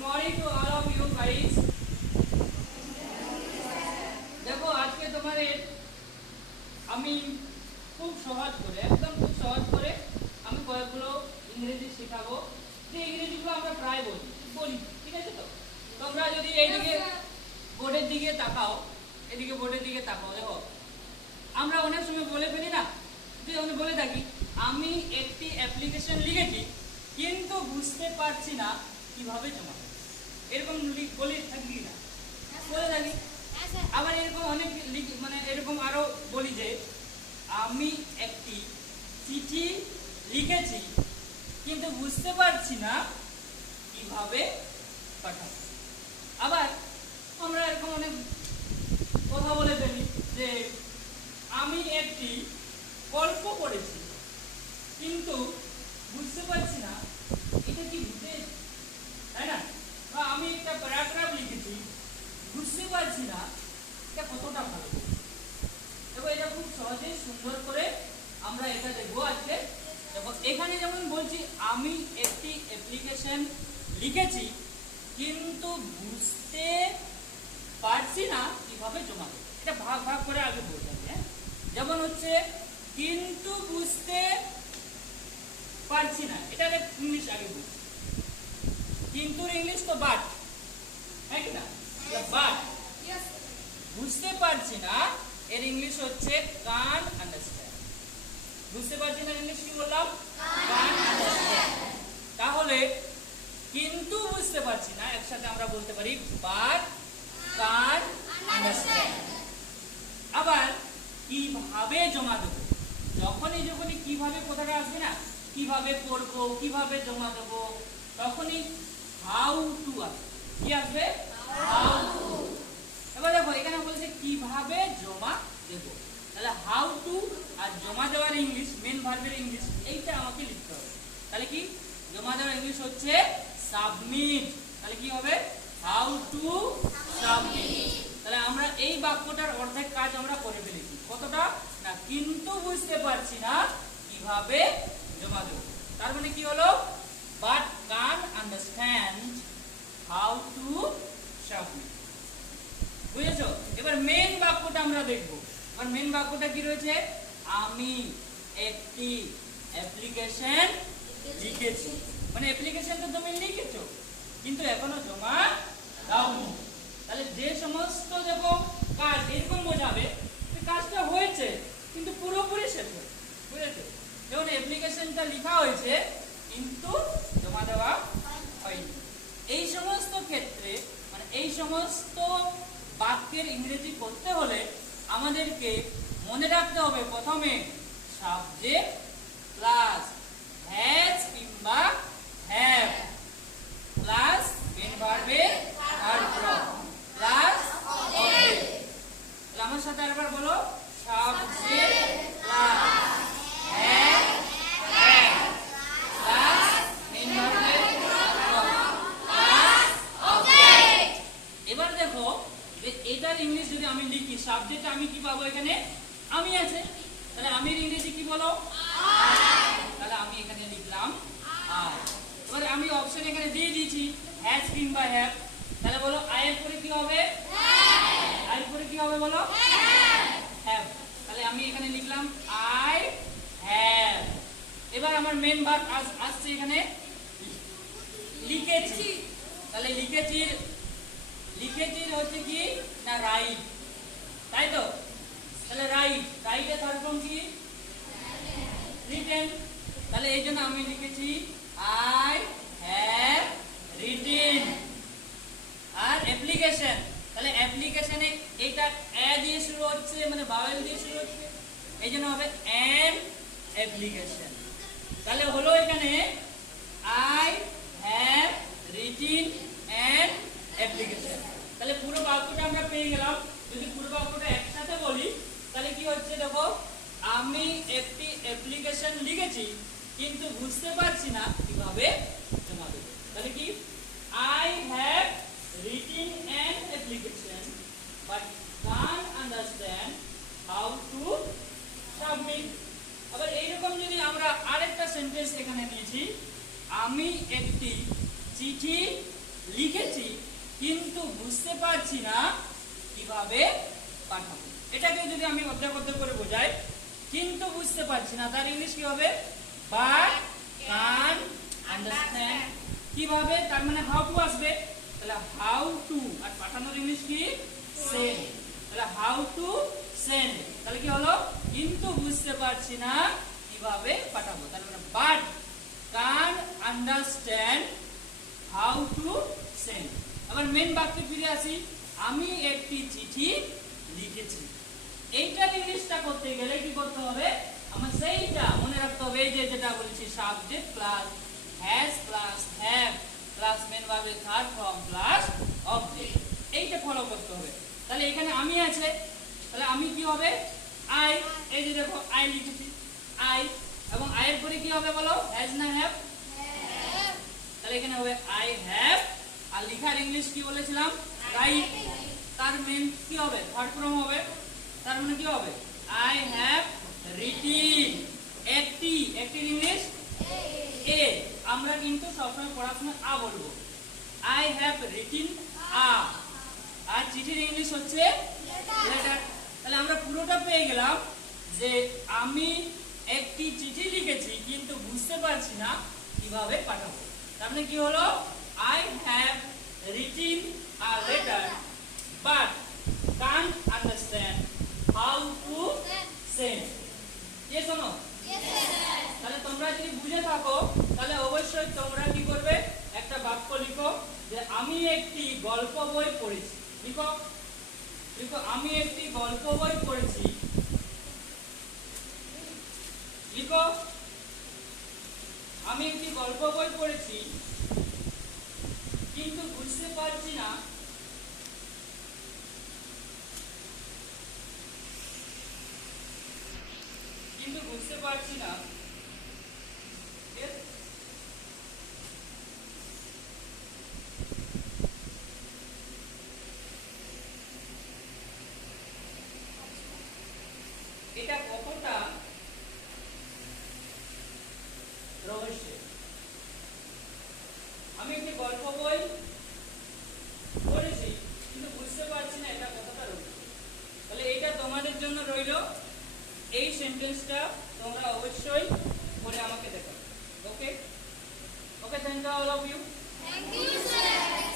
Good morning to all of you guys. দেখো আজকে তোমাদের আমি খুব সহজ করে একদম খুব সহজ করে আমি কয়েকগুলো ইংরেজি শেখাবো, যে ইংরেজিগুলো আমরা প্রায় বলি, ঠিক আছে? তো তোমরা যদি এইদিকে বোর্ডের দিকে তাকাও, এদিকে বোর্ডের দিকে তাকাও, দেখো আমরা অনেক সময় বলে ফেলি না, যে আমি বলে থাকি আমি একটি অ্যাপ্লিকেশন লিখেছি কিন্তু বুঝতে পারছি না কিভাবে জমা দেব। এরকম বলে থাকি না, বলে থাকি। আবার এরকম অনেক মানে এরকম আরো বলি যে আমি একটি চিঠি লিখেছি কিন্তু বুঝতে পারছি না কিভাবে পাঠাবো। আবার আমরা এরকম অনেক কথা বলে ফেলি যে আমি একটি গল্প পড়েছি কিন্তু বুঝতে পারছি না এটা কি বুঝতে, তাই না? বা আমি একটা প্যারাগ্রাফ লিখেছি বুঝতে পারছি না এটা কতটা ভালো। দেখো এটা খুব সহজেই সুন্দর করে আমরা এটা দেখবো আজকে। দেখো এখানে যেমন বলছি আমি একটি অ্যাপ্লিকেশন লিখেছি কিন্তু বুঝতে পারছি না কিভাবে জমা দেব। এটা ভাগ ভাগ করে আগে বলতে হবে। হ্যাঁ, যেমন হচ্ছে কিন্তু বুঝতে পারছি না, এটা ইংলিশ আগে বলছি। কিন্তু ইংলিশ তো বাট, হ্যাঁ কি না? বাট বুঝতে পারছি না এর ইংলিশ হচ্ছে কান আন্ডারস্ট্যান্ড। বুঝতে পারছি না ইংলিশ কি বললাম? কান আন্ডারস্ট্যান্ড। তাহলে কিন্তু বুঝতে পারছি না একসাথে আমরা বলতে পারি বাট কান আন্ডারস্ট্যান্ড। আবার কিভাবে জমা দেব, যখনই কিভাবে কথাটা আসবে না, কিভাবে করব কিভাবে জমা দেব, তখনই হাউ টু আসবে। কি আসবে? How to. এবার দেখো এখানে বলছে কিভাবে জমা দেব, তাহলে হাউ টু আর জমা দেওয়ার ইংলিশ, মেন ভার্বের ইংলিশ এইটা আমাকে লিখতে হবে। তাহলে কি জমা দেওয়ার ইংলিশ হচ্ছে সাবমিট। তাহলে কি হবে? How to submit. তাহলে আমরা এই বাক্যটার অর্ধেক কাজ আমরা করে ফেলেছি। কতটা না, কিন্তু বুঝতে পারছি না কিভাবে জমা দেব। তার মানে কি হলো? বাট কান আন্ডারস্ট্যান্ড হাউ টু সাবমিট। বুঝেছো? এবার মেন বাক্যটা আমরা দেখবো। আর মেন বাক্যটা কি রয়েছে? আমি একটি অ্যাপ্লিকেশন লিখেছি। মানে অ্যাপ্লিকেশন তো তুমি লিখেছো কিন্তু এখনো জমা দাওনি। তাহলে যে সমস্ত দেখো কাজ এরকম বোঝাবে কাজটা হয়েছে কিন্তু পুরোপুরি শেষ হয়েছে। বুঝেছো? যেমন অ্যাপ্লিকেশনটা লেখা হয়েছে কিন্তু জমা দেওয়া হয়নি। এই সমস্ত ক্ষেত্রে মানে এই সমস্ত বাক্যের ইংরেজি করতে হলে আমাদেরকে মনে রাখতে হবে প্রথমে সাবজেক্ট প্লাস হ্যাজ কিংবা হ্যাভ প্লাস মেন ভার্বের ভার্ব ফর্ম প্লাস অবজেক্ট। তাহলে আমার সাথে আরেকবার বলো, subject plus have plus main ভার্বের ভার্ব ফর্ম প্লাস অবজেক্ট। এবার দেখো যে এটার ইংলিশ যদি আমি লিখি, সাবজেক্ট আমি কি পাবো? এখানে আমি আছে, তাহলে আমির ইংরেজি কি বলো? আই। তাহলে আমি এখানে লিখলাম আই। এবার আমি অপশন এখানে দিয়ে দিয়েছি হ্যাজ কিংবা হ্যাভ। তাহলে বলো আই এর পরে কি হবে? হ্যাভ। আই এর পরে কি হবে বলো? হ্যাভ। তাহলে আমি এখানে লিখলাম আই হ্যাভ। এবার আমার মেন ভার্ব আসছে এখানে লিখেছি। তাহলে লিখেছির হচ্ছে কি না রাইট, তাই তো? তাহলে রাইটের থার্ড ফর্ম কি? রিটেন। তাহলে এই জন্য আমি লিখেছি আই হ্যাভ রিটেন। আর অ্যাপ্লিকেশন, তাহলে অ্যাপ্লিকেশনে এইটা এ দিয়ে শুরু হচ্ছে, মানে ভাওয়েল দিয়ে শুরু হচ্ছে, এই জন্য হবে অ্যান অ্যাপ্লিকেশন। তাহলে হলো এখানে I have written an application. তাহলে পুরো বাক্যটা আমরা পেয়ে গেলাম। যদি পুরো বাক্যটা একসাথে বলি তাহলে কি হচ্ছে দেখো, আমি একটি অ্যাপ্লিকেশন লিখেছি কিন্তু বুঝতে পারছি না কিভাবে জমা দেব। তাহলে কি I have written an application but can't understand how to submit. আবার এইরকম যদি আমরা আরেকটা সেন্টেন্স এখানে নিয়েছি, আমি লিখেছি কিন্তু বুঝতে পারছি না কিভাবে পাঠাবো। এটাকে যদি আমি অর্ধেক অর্ধেক করে বোঝাই, কিন্তু বুঝতে পারছি না, তার ইংলিশ কি হবে? বাট কান আন্ডারস্ট্যান্ড। কিভাবে? তার মানে হাউ টু আসবে, তাহলে হাউ টু, আর পাঠানোর ইংলিশ কি? সেন্ড। তাহলে হাউ টু সেন্ড, তাহলে কি হলো? কিন্তু বুঝতে পারছি না কিভাবে পাঠাবো, তার মানে বাট কান আন্ডারস্ট্যান্ড হাউ টু সেন্ড। আবার মেন বাক্যে ফিরে আসি, আমি একটি চিঠি লিখেছি। এইটা ইংলিশটা করতে গেলে কি করতে হবে? আমার সেইটা মনে রাখতে হবে, এই যে যেটা বলেছি, subject plus has plus have plus main ভার্বের থার্ড ফর্ম প্লাস অবজেক্ট, এইটা ফলো করতে হবে। তাহলে এখানে আমি আছে, তাহলে আমি কি হবে? আই। এই যে দেখো আই লিখেছি, আই, এবং আই এর পরে কি হবে বলো? হ্যাজ না হ্যাভ? তাহলে এখানে হবে আই হ্যাভ, আর লেখার ইংলিশ কি বলেছিলাম? রাইট। তার মেন কি হবে? থার্ড ফর্ম হবে, তার মানে কি হবে? I have written. একটি, একটির ইংলিশ এ। আমরা কিন্তু সবসময় পড়াশোনা আ বলবো। আই হ্যাভ রিটিন আ। আর চিঠির ইংলিশ হচ্ছে লেটার। তাহলে আমরা পুরোটা পেয়ে গেলাম যে আমি একটি চিঠি লিখেছি কিন্তু বুঝতে পারছি না কিভাবে পাঠাবো। তার মানে কি হলো? I have written a letter but can't understand how to send. Yes or no? Yes sir. তাহলে তোমরা যদি বুঝে থাকো তাহলে অবশ্যই তোমরা কি করবে? একটা বাক্য লিখো যে আমি একটি গল্প বই পড়েছি। লিখো, লিখো আমি একটি গল্প বই পড়েছি। লিখো আমি একটি গল্প বই পড়েছি কিন্তু বুঝতে পারছি না এটা কতটা রহস্য। আমি একটি গল্প বই পড়েছি কিন্তু বুঝতে পারছি না এটা কতটা রহস্য। তাহলে এটা তোমাদের জন্য রইল, এই সেন্টেন্সটা তোমরা অবশ্যই পড়ে আমাকে দেখাবে। Okay, okay, thank you all of you. Thank you, sir.